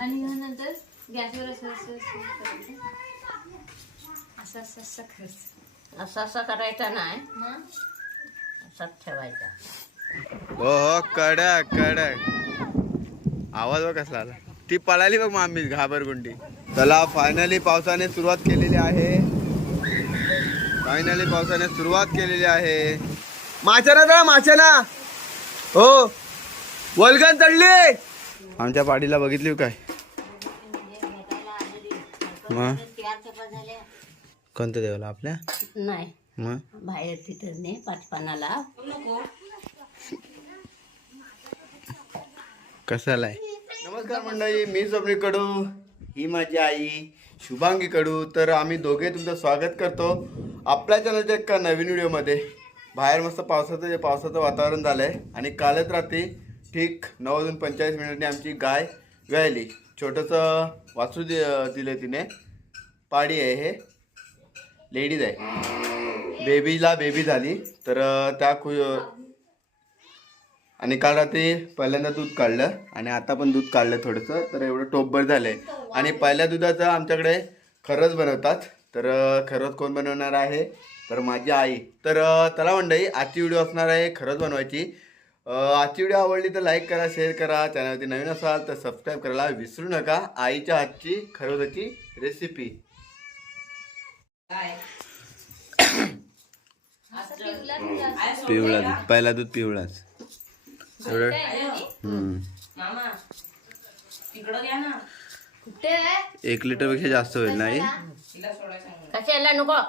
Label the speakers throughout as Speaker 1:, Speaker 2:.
Speaker 1: आणि मग नंतर गॅसवर असं असं असं करायचं. असं असं असं करायचं.
Speaker 2: असं असं करायचं नाही.
Speaker 1: मग?
Speaker 2: असंच ठेवायचं.
Speaker 3: हो हो कडक कडक. आवाज बघ कसला आला. ती पळाली बघ मामी घाबरगुंडी. चला फायनली पावसाने सुरुवात केलेली आहे. फायनली पावसाने सुरुवात केलेली आहे. माशाना चढा माशाना. हो. वलगन चढली. आमच्या पाडीला बघितली काय? मग? कोणतं देवाला आपल्या
Speaker 2: नाही
Speaker 3: मग
Speaker 2: बाहेर तिथं नाही पाचपानाला
Speaker 3: कसाला नमस्कार मंडळी मी स्वप्नी कडू ही माझी आई शुभांगी कडू तर आम्ही दोघे तुमचं स्वागत करतो आपल्या चॅनलच्या एका नवीन व्हिडिओमध्ये बाहेर मस्त पावसाचं पावसाचं वातावरण झालं आहे आणि कालच रात्री ठीक नऊ वाजून पंचेचाळीस मिनिटांनी आमची गाय व्यायली छोटंसं वाचू दि दिलं तिने पाडी आहे हे. लेडीज आहे. बेबीला बेबी झाली. तर त्या खु आणि काल रात्री पहिल्यांदा दूध काढलं आणि आता पण दूध काढलं थोडंसं. तर एवढं टोपभर झालं आहे आणि पहिल्या दुधाचं आमच्याकडे खरंच बनवतात. तर खरंच कोण बनवणार आहे? तर माझी आई. तर चला मंडळी आजची व्हिडिओ असणार आहे खरंच बनवायची. आजची व्हिडिओ आवडली तर लाईक करा शेअर करा. चॅनलवरती नवीन असाल तर सबस्क्राईब करायला विसरू नका. आईच्या हातची खरवसाची रेसिपी पिवळा दूध पहिला दूध पिवळाच. एवढं? हम्म.
Speaker 2: मामा तिकडं घ्या ना.
Speaker 1: कुठे
Speaker 3: एक लिटरपेक्षा जास्त होईल नाही?
Speaker 2: कशाला नको?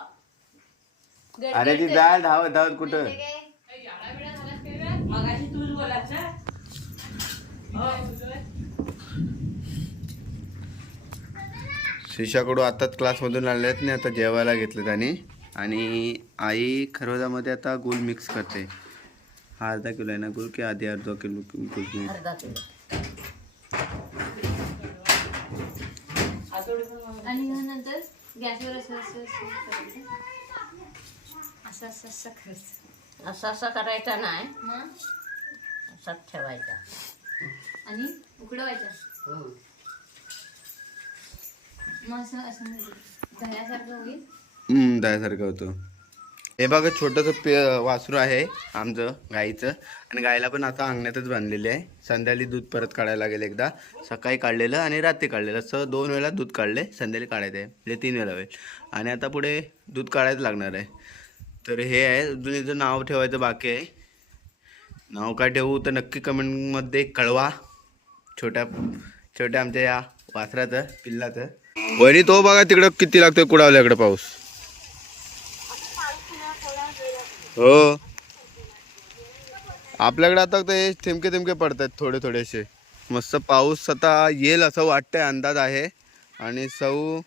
Speaker 3: अरे ती जाय धावत धावत कुठं?
Speaker 2: मगाशी तूच बोलायचं.
Speaker 3: शिशाकडून आताच क्लासमधून आले आहेत. ना आता जेवायला घेतलं त्यांनी आणि आई खरवजामध्ये आता गुळ मिक्स करते. हा अर्धा किलो आहे ना गुळ की आधी अर्धा किलो गुळ
Speaker 1: असं असं असं करायचं. असं असं असं करायचं.
Speaker 2: असं असं करायचं नाही. असंच ठेवायचं.
Speaker 1: आणि उकडवायचं? मग असं म्हणजे दह्यासारखं होईल.
Speaker 3: दह्यासारखं होतं. हे बघा छोटंसं पे वासरू आहे आमचं गाईचं. आणि गायला पण आता अंगणातच बांधलेले आहे. संध्याकाळी दूध परत काढायला लागेल एकदा. सकाळी काढलेलं आणि रात्री काढलेलं. असं दोन वेळा दूध काढले संध्याकाळी काढायचं. आहे म्हणजे तीन वेळा होईल. आणि आता पुढे दूध काढायचं लागणार आहे. तर हे आहे अजून इथं नाव ठेवायचं बाकी आहे. नाव काय ठेवू तर नक्की कमेंटमध्ये कळवा. छोट्या छोट्या आमच्या या वासराचं पिल्लाचं. वहिनी तो बघा तिकडं किती लागतोय कुडावल्याकडे पाऊस. हो. आपल्याकडे आता ते थिमके थिमके पडत आहेत थोडे थोडेसे मस्त पाऊस आता येईल असं वाटतंय अंदाज आहे. आणि सौ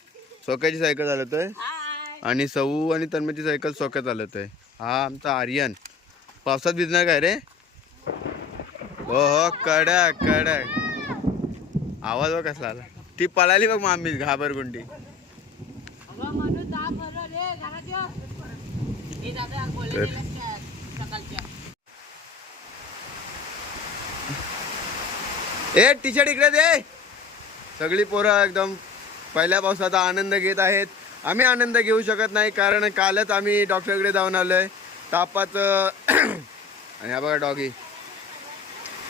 Speaker 3: सोक्याची सायकल चालत आहे आणि सौ आणि तन्मेची सायकल सोक्या चालत आहे हा आमचा आर्यन. पावसात भिजणार काय रे? हो हो कडक कडक. आवाज बघ कसला आला. ती पळाली बघ मामी घाबरगुंडी. ए टी शर्ट इकडे दे. सगळी पोरं एकदम पहिल्या पावसाचा आनंद घेत आहेत. आम्ही आनंद घेऊ शकत नाही कारण कालच आम्ही डॉक्टरकडे जाऊन आलोय. तापाचं आणि हा बघा डॉगी.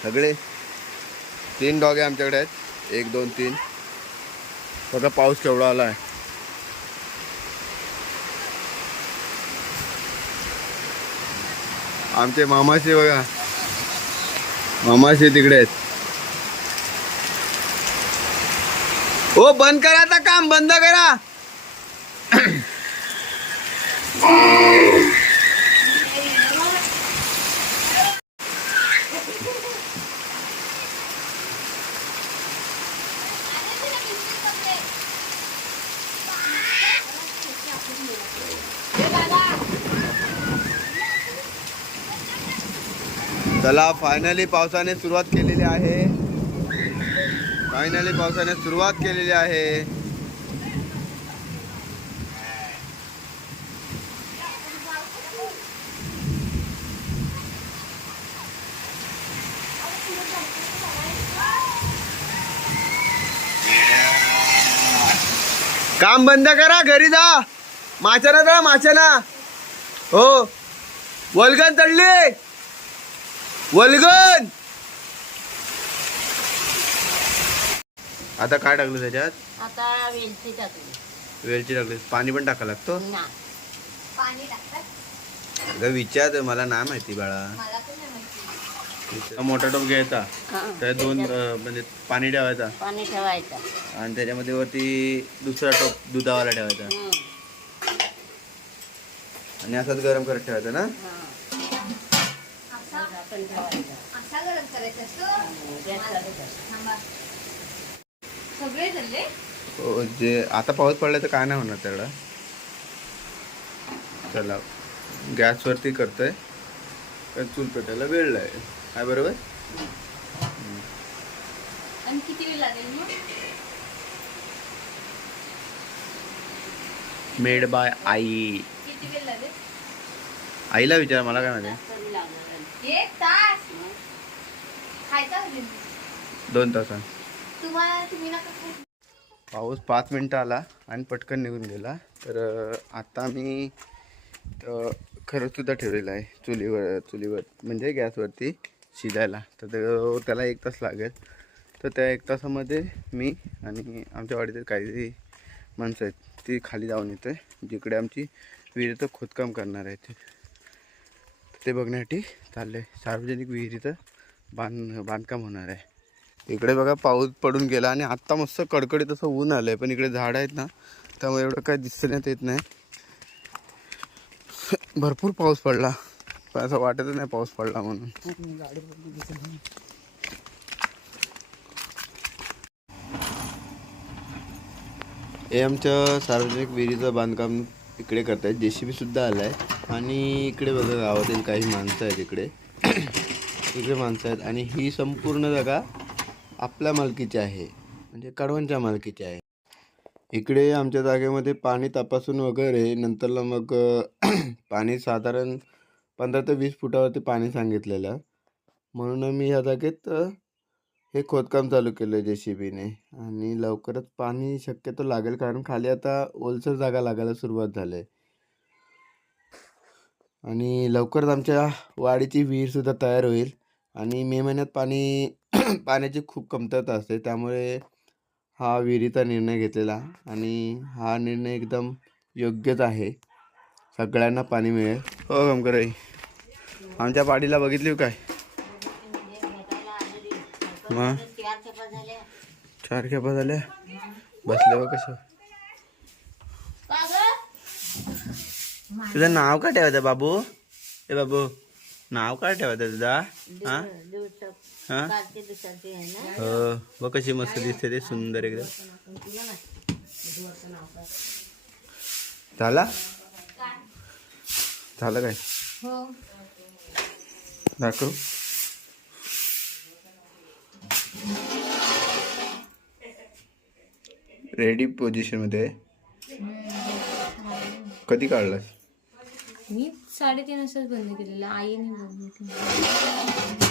Speaker 3: सगळे तीन डॉगे आमच्याकडे आहेत. एक दोन तीन. बघा पाऊस केवढा आला आहे आमचे मामाचे बघा. मामाचे तिकडे आहेत. हो बंद करा आता काम बंद करा. चला फायनली पावसाने सुरुवात केलेली आहे. फायनली पावसाने सुरुवात केलेली आहे. काम बंद करा घरी जा. माचाना जा माचाना हो. वलगन चढली. वल्गन! आता काय टाकलं त्याच्यात?
Speaker 2: आता वेलची टाकली.
Speaker 3: वेलची टाकली. पाणी पण टाका लागतो?
Speaker 2: ना.
Speaker 1: पाणी टाकतात.
Speaker 3: अगं विचार मला नाही माहिती बाळा.
Speaker 1: मला पण नाही माहिती.
Speaker 3: मोठा टोप घ्यायचा.
Speaker 2: हा.
Speaker 3: त्यात दोन अं, म्हणजे पाणी ठेवायचा.
Speaker 2: पाणी ठेवायचं.
Speaker 3: आणि त्याच्यामध्ये वरती दुसरा टोप दुधावाला ठेवायचा. आणि असाच गरम करत ठेवायचा ना?
Speaker 2: हा.
Speaker 1: असा गरम करायचा असतो सगळे झाले
Speaker 3: जे आता पाऊस पडला तर काय नाही होणार तेवढा. चला गॅसवरती करतोय. चूल पेटायला वेळ आहे काय बरोबर?
Speaker 1: आणि किती वेळ लागेल मग?
Speaker 3: मेड बाय आई.
Speaker 1: किती वेळ लागेल?
Speaker 3: आईला विचार मला काय माहिती?
Speaker 1: एक तास. खायचा
Speaker 3: दोन तासां
Speaker 1: तुम्हाला तुम्ही नका खाऊ.
Speaker 3: पाऊस पाच मिनटं आला आणि पटकन निघून गेला. तर आता मी अं, खरंच सुद्धा ठेवलेलं आहे चुलीवर चुलीवर म्हणजे गॅसवरती शिजायला. तर ते- त्याला एक तास लागेल. तर त्या एक तासामध्ये मी आणि आमच्या वाडीतील काही माणसं आहेत ती खाली जाऊन येते जिकडे आमची विहिरीचं खोदकाम करणार आहे ते ते बघण्यासाठी चाललं आहे सार्वजनिक विहिरीचं बांध बांधकाम होणार आहे. इकडे बघा पाऊस पडून गेला आणि आत्ता मस्त कडकडीत असं ऊन आलं आहे पण इकडे झाड आहेत ना त्यामुळे एवढं काय दिसण्यात येत नाही. भरपूर पाऊस पडला. पण असं वाटतच नाही पाऊस पडला म्हणून. हे आमच्या सार्वजनिक विहिरीचं बांधकाम इकडे करतायत. जे सी बीसुद्धा आला आहे आणि इकडे बघा गावातील काही माणसं आहेत इकडे. इकडे माणसं आहेत. आणि ही संपूर्ण जागा आपल्या मालकीची आहे. म्हणजे कडवांच्या मालकीची आहे. इकडे आमच्या जागेमध्ये पाणी तपासून वगैरे नंतरला मग पाणी साधारण पंधरा ते वीस फुटावरती पाणी सांगितलेलं. म्हणून मी ह्या जागेत हे खोदकाम चालू केलं जे सी बीने आणि लवकरच पाणी शक्यतो लागेल कारण खाली आता ओलसर जागा लागायला सुरुवात झाली आहे आणि लवकरच आमच्या वाडीची विहीरसुद्धा तयार होईल आणि मे महिन्यात पाणी पाण्याची खूप कमतरता असते त्यामुळे हा विहिरीचा निर्णय घेतलेला आणि हा निर्णय एकदम योग्यच आहे. सगळ्यांना पाणी मिळेल. हो गमकर आमच्या पाडीला बघितली काय? मग
Speaker 2: चार
Speaker 3: खेपा झाल्या. बसले बघ कसं. तुझं नाव काय ठेवायचं बाबू? ए बाबू नाव काय ठेवायचं तुझा? हा? हा? हो बघ कशी मस्त दिसते ते सुंदर एकदम. झाला? झालं काय?
Speaker 1: हो.
Speaker 3: दाखव. रेडी पोझिशनमध्ये आहे. कधी काढलास?
Speaker 1: मी साडेतीन वाजताच बंद केलेलं आईने बंद केलं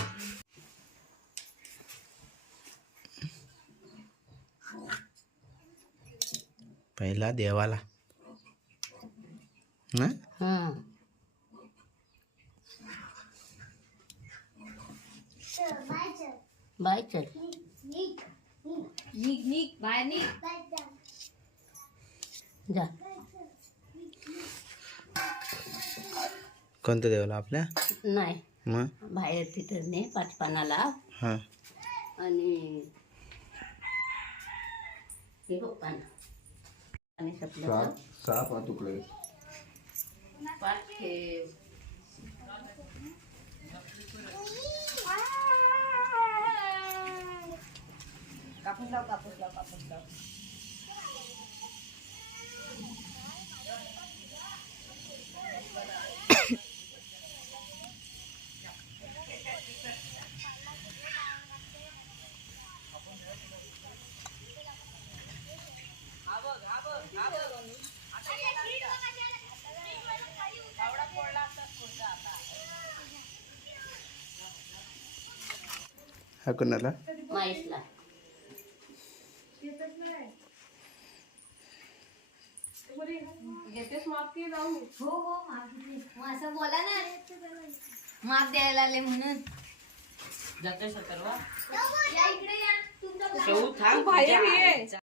Speaker 3: पहिला देवाला. ना?
Speaker 2: हं. बाय चल.
Speaker 1: निघ निघ बाहेर निघ.
Speaker 2: जा.
Speaker 3: कोणत्या देवाला आपल्या?
Speaker 2: नाही.
Speaker 3: मग?
Speaker 2: बाहेर तिथं ने पाच पानाला
Speaker 3: हां.
Speaker 2: आणि हे बघ पान. आणि सपलं
Speaker 3: सात सहा पाच तुकडे.
Speaker 2: पाच ठेव कापूस लाव कापूस लाव कापूस लाव.
Speaker 3: हा कोणाला?
Speaker 2: माईसला
Speaker 1: हो हो माप घेतली. मग असं बोला ना. माप द्यायला आले म्हणून.
Speaker 2: जातोय
Speaker 1: या इकडे या. तुमचा.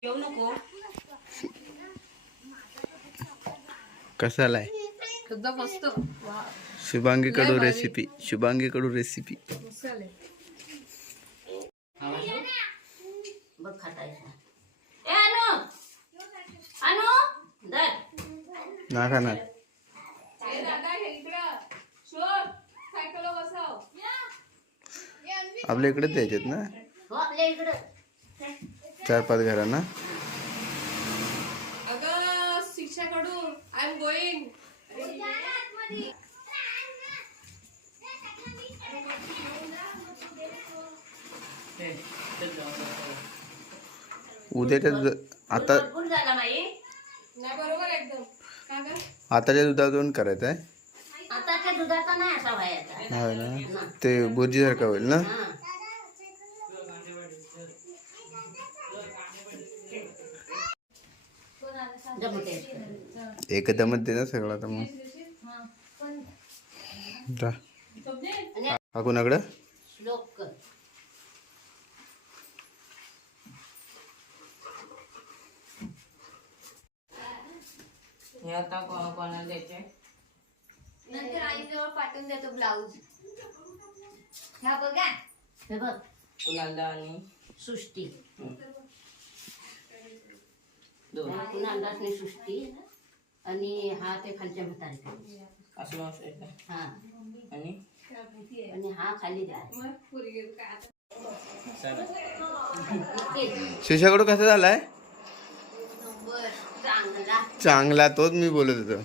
Speaker 2: येऊ नको.
Speaker 3: कसा आलाय शुभांगी कडू रेसिपी शुभांगी कडू रेसिपी
Speaker 2: बघ ए
Speaker 3: ना खाणार आपल्या इकडेच द्यायचेत ना?
Speaker 2: हो आपल्या इकडं.
Speaker 3: चार पाच घरांना?
Speaker 4: अगं शिक्षाकडू आय एम गोईंग
Speaker 3: उद्याच्या आता
Speaker 2: भरपूर झाला माई
Speaker 4: नाही बरोबर एकदम का ग
Speaker 3: आताच्या दुधातून करायचं आहे.
Speaker 2: आताच्या दुधाचा नाही असा व्हायचा
Speaker 3: हा ना? ते बुर्जीसारखं होईल ना?
Speaker 2: हा. जमते
Speaker 3: एकदमच दे ना सगळं आता मग. जा. हा कोणाकडं
Speaker 2: श्लोक कर
Speaker 4: हे आता कोणाला द्यायचे?
Speaker 1: नंतर आईजवळ पाठवून देतो ब्लाऊज. ह्या बघा.
Speaker 2: हे बघ.
Speaker 4: कुणाला आणि
Speaker 2: सृष्टी. कुणालाच सृष्टी. आणि हा ते खालच्या म्हातारे
Speaker 4: असं
Speaker 2: हा.
Speaker 4: आणि?
Speaker 2: आणि हा खाली द्या
Speaker 3: शिशाकडू कसा झालाय?
Speaker 1: नंबर.
Speaker 2: चांगला
Speaker 3: तोच मी बोलत होतो.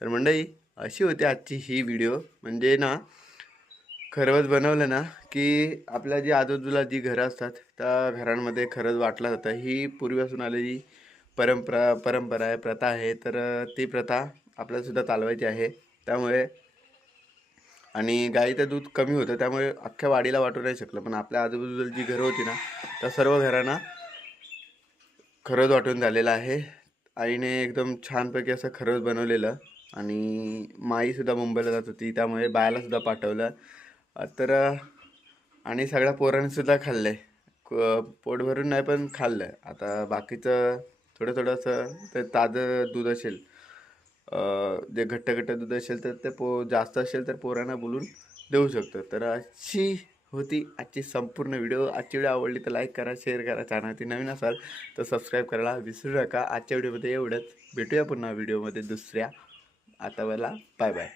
Speaker 3: तर मंडळी अशी होती आजची ही व्हिडिओ म्हणजे ना खरवत बनवलं ना की आपल्या जी आजूबाजूला जी घरं असतात त्या घरांमध्ये खरंच वाटलं जातं. ही पूर्वीपासून आलेली परंपरा परंपरा आहे प्रथा आहे तर ती प्रथा आपल्यालासुद्धा चालवायची आहे. त्यामुळे आणि गाईचं दूध कमी होतं त्यामुळे अख्ख्या वाडीला वाटू नाही शकलं. पण आपल्या आजूबाजूला जी घरं होती ना त्या सर्व घरांना खरंच वाटून झालेलं आहे. आईने एकदम छानपैकी असं खरंच बनवलेलं आणि माईसुद्धा मुंबईला जात होती त्यामुळे बायालासुद्धा पाठवलं. तर आणि सगळ्या पोरांनीसुद्धा खाल्लं आहे पोट भरून नाही पण खाल्लं आता बाकीचं थोडं थोडंसं ते ताजं दूध असेल जे घट्ट घट्ट दूध असेल तर ते पो जास्त असेल तर पोरांना बोलून देऊ शकतो. तर अशी होती आजची संपूर्ण व्हिडिओ. आजची व्हिडिओ आवडली तर लाईक करा शेअर करा. चॅनलती नवीन असाल तर सबस्क्राईब करायला विसरू नका. आजच्या व्हिडिओमध्ये एवढंच. भेटूया पुन्हा व्हिडिओमध्ये दुसऱ्या आता मला बाय बाय